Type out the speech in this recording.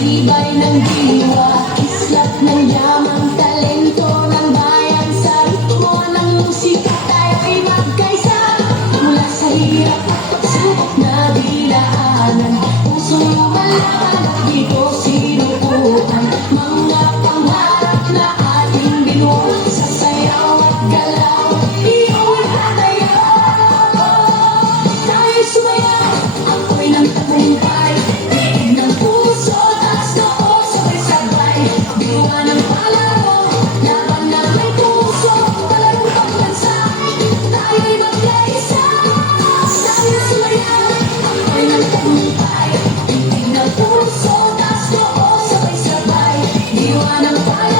Tibay ng diwa, islap ng yamang talento ng bayan. Sa ritmo ng musika tayo'y magkaisa. Mula sa hirap at pagsubok na dinaanan, pusong lumalaban at dito sinukuan. Mga pangarap na ating binuo sa sayaw at galaw, iuwi tayo. Tayo'y sumayaw, ako'y ng tagumpay. Tiig ng puso, taas noo, sabay-sabay. Diwa ng palaro, laban na may puso, palarong pagbansa. Tayo'y magkaisa, tayo'y sumayaw, ako'y ng tagumpay. Tiig ng puso, taas noo, sabay-sabay. Diwa ng palaro.